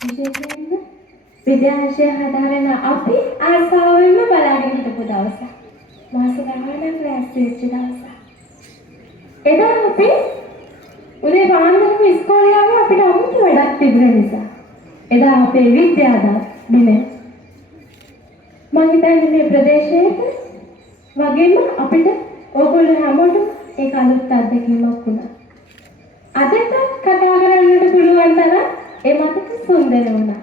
විශේෂයෙන්ම විද්‍යාංශය හදාරන අපි ආසාවෙන්ම බලාගෙන හිටපු දවසක්. මාස ගානක් ලෑස්ති වෙච්ච දවසක්. එදා අපි උදේ පාන්දරම ඉස්කෝලේ ආවේ අපිට අමුතු වැඩක් තිබුණ නිසා. එදා අපේ විද්‍යාදා දින. මම හිතන්නේ මේ ප්‍රදේශයේ වගේම අපිට ඕගොල්ලෝ හැමෝටම ඒක අලුත් අත්දැකීමක් වුණා. අදට කතා කරන්නට පුළුවන් තරම් ඒ මතක සුන්දර වුණා.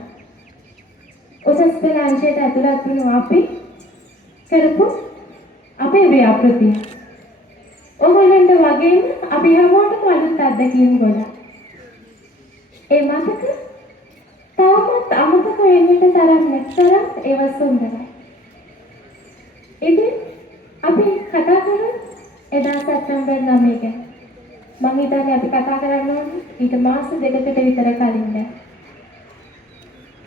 උසස් පෙළ අංශයට ඇතුළත් වුණු අපි කරපු අපේ ව්‍යාපෘතිය. ඕගොල්ලන්ට වගේම අපි හැමෝටම අලුත් අත්දැකීම් ගොඩක්. ඒ මතක තාමත් අමතක වෙන්නට තරම් නැතරම් ඒව සුන්දරයි. ඉතින් අපි කතා කරමු එදා සැප්තැම්බර් 9 ගැන. මම හිතන්නේ අපි කතා කරන්න ඕනේ ඊට මාස දෙකකට විතර කලින් දැන්.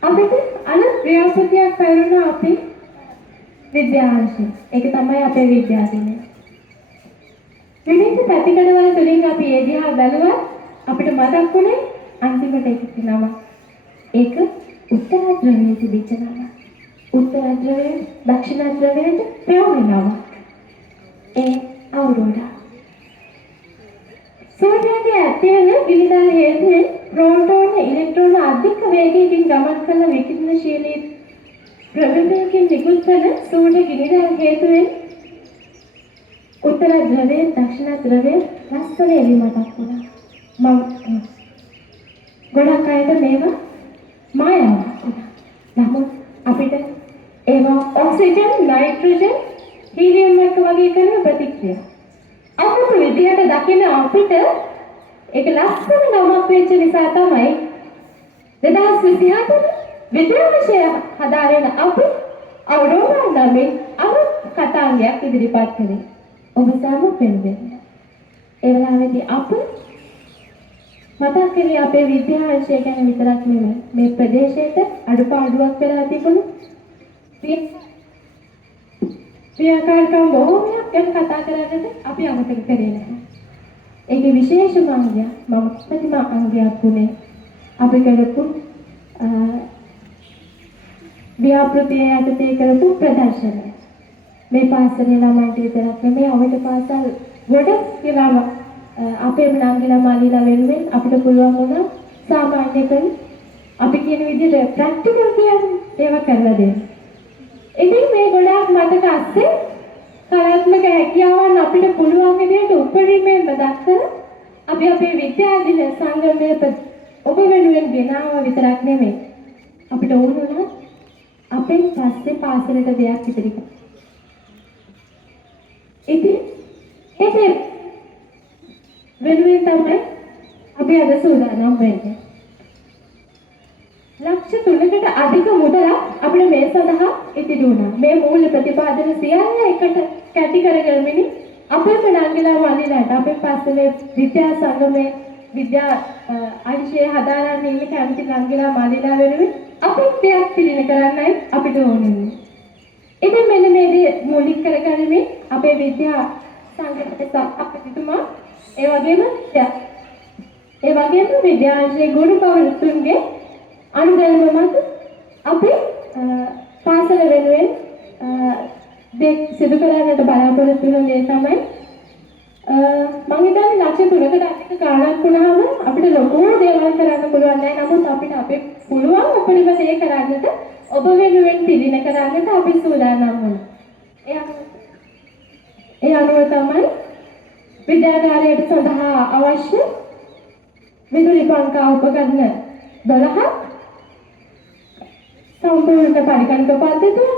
අපිට අලුත් ව්‍යාපෘතියක් පැවරුණා අපේ විද්‍යාංශය. ඒක තමයි අපේ විද්‍යා දිනය. විවිධ පැතිකඩවල තුලින් අපි ඒ දිහා බැලුවා අපිට මතක් වුණේ අන්තිමට ඒක නම. ඒක උත්තර ධ්‍රවයේ තිබිච්ච නම. උත්තර ධ්‍රවයේ දක්ෂිණ ධ්‍රවයට ප්‍රයෝග නම. ඒ අවුරුදු සූර්යයාගේ ඇතිවෙන විවිධ හේතුවෙන් ප්‍රෝටෝන ඉලෙක්ට්‍රෝන අධික වේගයකින් ගමන් කරන විකිරණශීලී ප්‍රභේදයකින් නිකුත් වන සූර්ය ගිනිදැල් හේතුවෙන් උත්තර ධ්‍රවයේ දක්ෂිණ ධ්‍රවයේ ලස්සන එළිමතක් වුණා. මම ගොඩක් අයට මේවා මායාවක් වුණා. නමුත් අපිට ඒවා ඔක්සිජන්, නයිට්‍රජන්, හීලියම් වගේ කරන ප්‍රතික්‍රියා. අපේ විද්‍යාවට දකින්න අපිට ඒක ලස්සන නමක් වෙච්ච නිසා තමයි 2024 විද්‍යාංශය හදාරන අපි අවුරුද්දේ අලුත් කතාංගයක් ඉදිරිපත් කළේ. ඔබ සෑම පෙන්වෙන්න. ඒ වෙලාවේදී අප මතක් කරේ අපේ විද්‍යාංශය ගැන විතරක් නෙමෙයි මේ ප්‍රදේශයට අඩුපාඩුවක් වෙලා තිබුණු ක්‍රියාකාරකම් බොහෝමයක් ගැන කතා කරන්නට අපි අමතක කරේ නැහැ. ඒකේ විශේෂම අංගය මම ප්‍රතිම අංගයක් වුණේ අපි කරපු ව්‍යාපෘතිය යටතේ කරපු ප්‍රදර්ශනය. මේ පාසලේ ළමයින්ට විතරක් නෙමෙයි අපේ පාසල් ගොඩක් කියලා අපේ නංගිලා මාලිලා වෙනුවෙන් අපිට පුළුවන් වුණා සාමාන්‍ය කරන අපි කියන විදිහට ප්‍රැක්ටිකල් කියන්නේ ඒවා කරලා දෙන්න. ඉතින් මේ ගොඩාක් මතක අස්සේ කලාත්මක හැකියාවන් අපිට පුළුවන් විදිහට උපරිමයෙන් දක්වන අපි අපේ විද්‍යාදින සංගමයේ ඔබ වෙනුවෙන් ගෙනාවා විතරක් නෙමෙයි අපිට ඕන වුණා අපෙන් පස්සේ පාසලට දෙයක් ඉදිරි කරන්න. ඉතින් ඒක වෙනුවෙන් තමයි අපි අද සූදානම් වෙන්නේ. ලක්ෂ 3කට අධික මුදලක් අපිට මේ සඳහා ඉතිරි වුණා. මේ මූල්‍ය ප්‍රතිපාදන සියල්ල එකට කැටි කරගමින් අපේ නංගිලා වලිලාට අපේ පාසලේ විද්‍යා සංගමයේ විද්‍යා අංශය හදාරන්න ඉන්න කැමති නංගිලා මලිලා වෙනුවෙන් අපිට දෙයක් පිළින කරන්නයි අපිට ඕනේ. ඉතින් මෙන්න මේ දේ මූලික කරගනිමින් අපේ විද්‍යා සංගමයේ සභාපතිතුමා ඒ වගේම විද්‍යාංශයේ ගුරු පවතුන්ගේ අනුගමනය මත අපි පාසල වෙනුවෙන් දෙයක් සිදු කරන්නට බලාපොරොත්තු වෙන දේ තමයි මම හිතන්නේ ලක්ෂ 3කට අධික ගාණක් වුණාම අපිට ලොකු දේවල් කරන්න පුළුවන් නෑ. නමුත් අපිට අපේ පුළුවන් උපරිම දේ කරන්නට ඔබ වෙනුවෙන් පිළින කරන්නට අපි සූදානම් වුණා. ඒ අනුව තමයි විද්‍යාගාරයට සඳහා අවශ්‍ය විදුලි පංකා උපකරණ 12ක් සම්පූර්ණ පරිගණක පද්ධතිය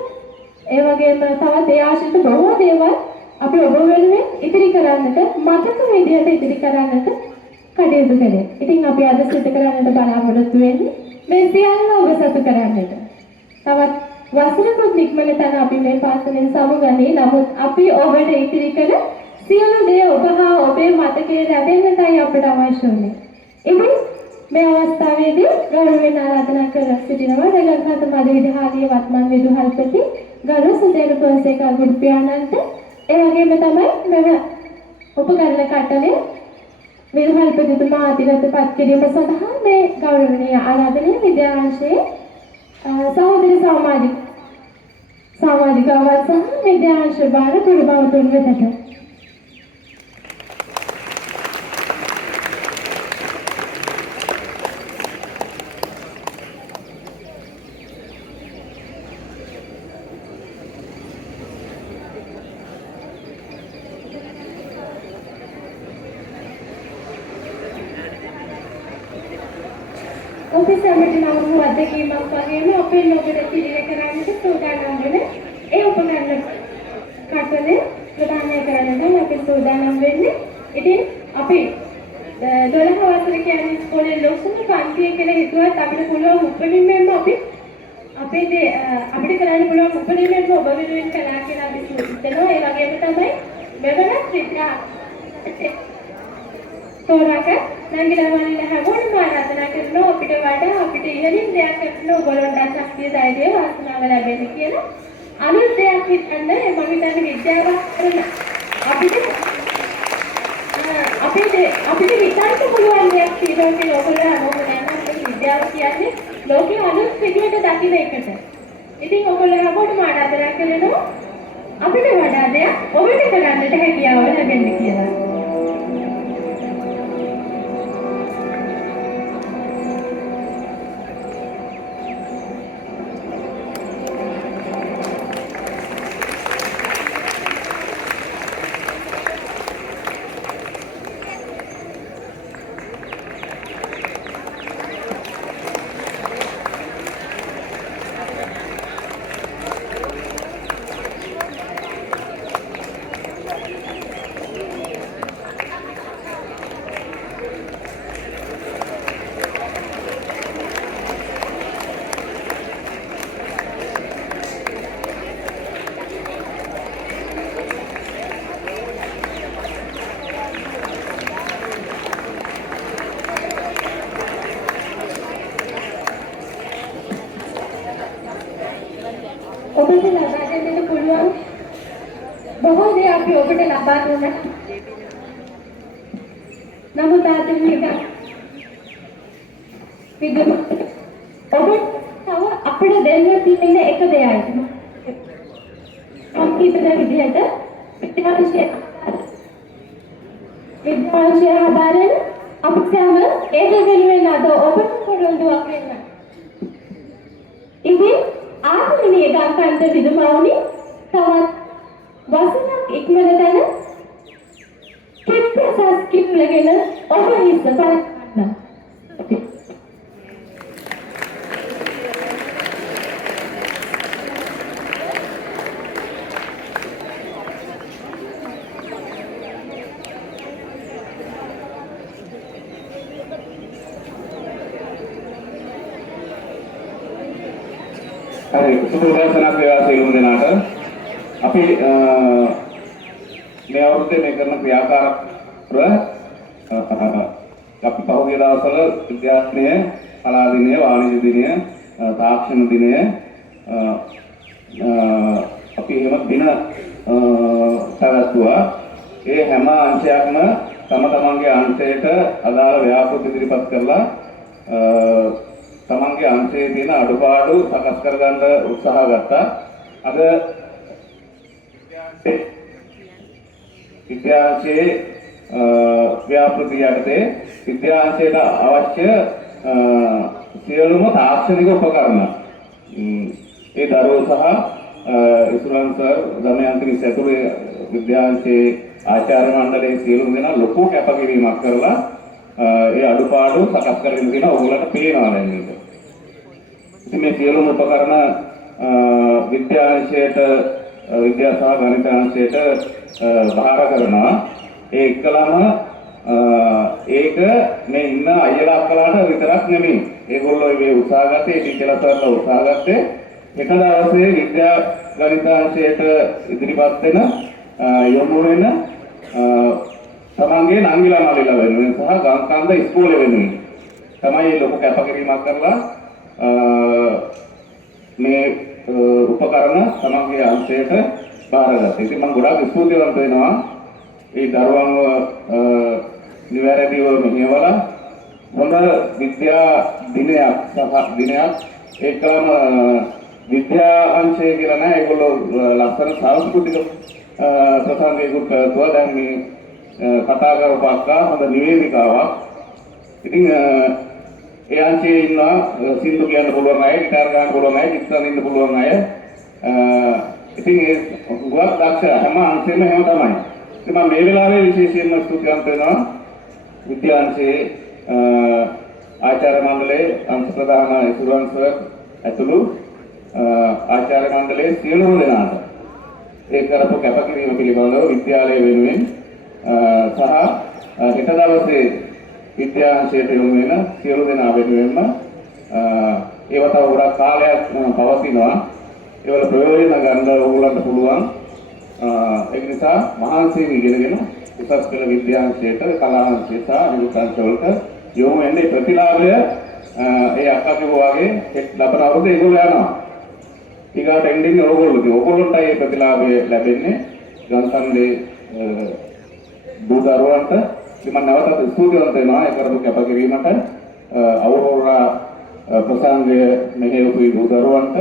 ඒ වගේම තවත් ඒ ආශ්‍රිත බොහෝ දේවල් අපි ඔබ වෙනුවෙන් ඉදිරි කරන්නට මතක විදියට ඉදිරි කරන්නට කටයුතු කළේ. ඉතින් අපි අද සිදු කරන්නට බලාපොරොත්තු වෙන්නේ මේ සියල්ල ඔබ සතු කරන්නට. තවත් වසරකුත් නික්මන තැන අපි මේ පාසලෙන් සමුගනී. නමුත් අපි ඔබට ඉදිරි කළ සියලු දේ ඔබ හා ඔබේ මතකයේ රැඳෙන්නටයි අපට අවශ්‍ය වුණේ. ඉතින් මේ අවස්ථාවේදී ගෞරවයෙන් ආරාධනා කර සිටිනවා රජගහත මඩ විද්‍යාලයේ වත්මන් විදුහල්පති ගරු සුදේන පොන්සේකා ගුරුපියාණන්ට ඒ වගේම තමයි මෙව උපකරණ කටලේ විදුහල්පතිතුමා අධිගත පත් කිරීම සඳහා මේ ගෞරවනීය ආරාධනය විද්‍යාංශයේ සහෝදර සමාජිකාවන් සහ විද්‍යාංශ භාර ගුරු බවතුන් වෙතට ඔබේ සමග නම් අත්දැකීමක් වගේම අපේ ලෝකෙට පිළිවෙල කරන්නට සූදානම් වෙන ඒ උපකරණ කටනේ ප්‍රදානය කරන්නට අපි සූදානම් වෙන්නේ. ඉතින් අපි 12 වසර කියන්නේ ඉස්කෝලේ ලොකුම පන්තිය කියලා හිතුවත් අපිට පුළුවන් උපරිමයෙන්ම අපිට කරන්න පුළුවන් උපරිමයෙන්ම ඔබ වෙනුවෙන් කළා කියලා අපි හිතනවා. ඒ වගේම තමයි මෙවන ත්‍රිත්‍යා තෝරාක නංගිලවන්ල හැමෝටම ආරාධනා කරනවා අපිට වඩා අපිට ඉහළින් දෙයක් කරන්න ඔයගොල්ලොන්ට ශක්තිය ධෛර්යය වාසනාව ලැබෙන්න කියලා. අනිත් දෙයක් හිතන්න මම හිතන්නේ විද්‍යාවක් කරන අපිට හිතන්න පුළුවන් දෙයක් තියෙනවා කියලා ඔයගොල්ලෝ හැමෝම දන්නවා. විද්‍යාව කියන්නේ ලෝකේ අලුත් විදියට දකින්න එකට. ඉතින් ඔයගොල්ලෝ හැමෝටම ආරාධනා කරනවා අපිට වඩා දෙයක් ඔබට කරන්නට හැකියාව ලැබෙන්න කියලා. ඔබට ලබා දෙන්නට පුළුවන් බොහෝ දේ අපි ඔබට ලබා දුන්නා. නමුත් ආත්මික විදුම ඔබ තව අපිට දෙන්න තියෙන එක දෙයයි. කම්පියුටර් විදිහට විද්‍යාංශය ආධාරයෙන් අපිට හැම ඒක වෙනුවෙන් අද ඔබට පොරොන්දුවක් වෙන්න. ඉතින් ආත්මීය ගම්පන්ත විදුමවුනි තවත් වසරක් ඉක්මන තැන කිප්පසස් කිප්ලගෙන ඔබ හිස්ස බලන්න. හරි සුබෝදේශනක් වේවා සියලුම දෙනාට. අපි මේ අවුරුද්දේ මේ කරන ක්‍රියාකාරකම් අපි පහුගිය දවස්වල විද්‍යාඥය, කලා දිනය, වාණිජ්‍ය දිනය, තාක්ෂණ දිනය අපි එහෙම දින පැවැත්වුවා. ඒ හැම අංශයක්ම තම තමන්ගේ අංශයට අදාළ ව්‍යාපෘති ඉදිරිපත් කරලා තමන්ගේ අංශයේ තියෙන අඩුපාඩු සකස් කරගන්න උත්සාහ ගත්තා. අද විද්‍යාංශයේ ව්‍යාපෘති යටතේ විද්‍යාංශයට අවශ්‍ය සියලුම තාක්ෂණික උපකරණ ඒ දරුවෝ සහ ඉස්ලාම් සර් දමයන්ති සතුරේ විද්‍යාංශයේ ආචාර්ය මණ්ඩලයේ සියලුම දෙනා ලොකු කැපකිරීමක් කරලා ඒ අඩුපාඩු සකස් කරගෙන තියෙන ඕගොල්ලන්ට පේනවා දැන් මේක. ඉතින් මේ සියලුම උපකරණ විද්‍යාංශයට විද්‍යා සහ ගණිත අංශයට බාර කරනවා. ඒ එක්කලම ඒක මේ ඉන්න අයියලා අක්කලාට විතරක් නෙමෙයි. ඒගොල්ලෝ මේ උත්සාහගත්තේ ටීචර්ස්ලා උත්සාහගත්තේ එක දවසේ විද්‍යා ගණිත අංශයට ඉදිරිපත් වෙන යොමු වෙන තමන්ගේ නංගිලා නළුලා වෙනුවෙන් සහ ගම්කන්ද ඉස්කෝලේ වෙනුවෙන් තමයි ලොකු කැපකිරීමක් කරලා මේ උපකරණ තමන්ගේ අංශයට බාරගත්තා. ඉතින් මම ගොඩාක් ස්තුතිවන්ත වෙනවා මේ දරුවන්ව නිවැරදිව මෙහෙवला හොඳ විද්‍යා දිනයක් ඒකම විද්‍යා අංශය කියලා නෑ ඒගොල්ලෝ ලස්සන සංස්කෘතික ප්‍රසංගයකට කරලා දැන් මේ කතා කරපු අක්කා හොඳ නිවේදිකාවක්. ඉතින් ඒ අංශයේ ඉන්නවා සින්දු කියන්න පුළුවන් අය, ගිටාර් ගන්න පුළුවන් අය, ගිටාර් ඉන්න පුළුවන් අය. ඉතින් ඒ ගුවක් දක්ෂ හැම අංශෙම එහෙම තමයි. ඉතින් මම මේ වෙලාවේ විශේෂයෙන්ම ස්තුතිවන්ත වෙනවා විද්‍යාංශයේ ආචාර්ය මණ්ඩලයේ අංශ ප්‍රධාන ඉසුරුවන් සර් ඇතුළු ආචාර්ය මණ්ඩලයේ සියලුම දෙනාට ඒ කරපු කැපකිරීම පිළිබඳව විද්‍යාලය වෙනුවෙන් සහ හෙට දවසේ විද්‍යාංශයට යොමු වෙන සියලු දෙනා වෙනුවෙන්ම ඒව තව ගොඩක් කාලයක් පවතිනවා. ඒවල ප්‍රයෝජන ගන්න ඕගොල්ලන්ට පුළුවන්. ඒක නිසා මහන්සියෙන් ඉගෙනගෙන උසස් පෙළ විද්‍යාංශයට කලාංශයට සහ නිරුක්තාංශවලට යොමු වෙන්නේ ප්‍රතිලාභය ඒ අක්කා කිව්වා වගේ ලබන අවුරුද්ද ඒගොල්ලෝ යනවා. ඊගාට එන්ඩින් ඕගොල්ලන්ට ඒ ප්‍රතිලාභය ලැබෙන්නේ ගන්සන්ලේ දරුවන්ට. මම නැවතත් ස්තුතිවන්ත වෙනවා ඒ කරපු කැපකිරීමට. අවුරෝරා ප්‍රසංගය මෙහෙයපු දරුවන්ට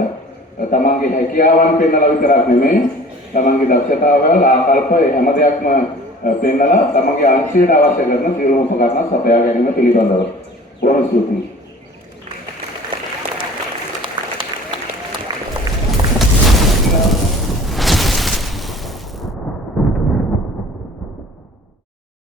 තමන්ගේ හැකියාවන් පෙන්වලා විතරක් නෙමෙයි තමන්ගේ දක්ෂතාවවල ආකල්ප හැම දෙයක්ම පෙන්වලා තමන්ගේ අංශයට අවශ්‍ය කරන සියලුම උපකරණ සපයා ගැනීම පිළිබඳව. බොහොම ස්තුතියි.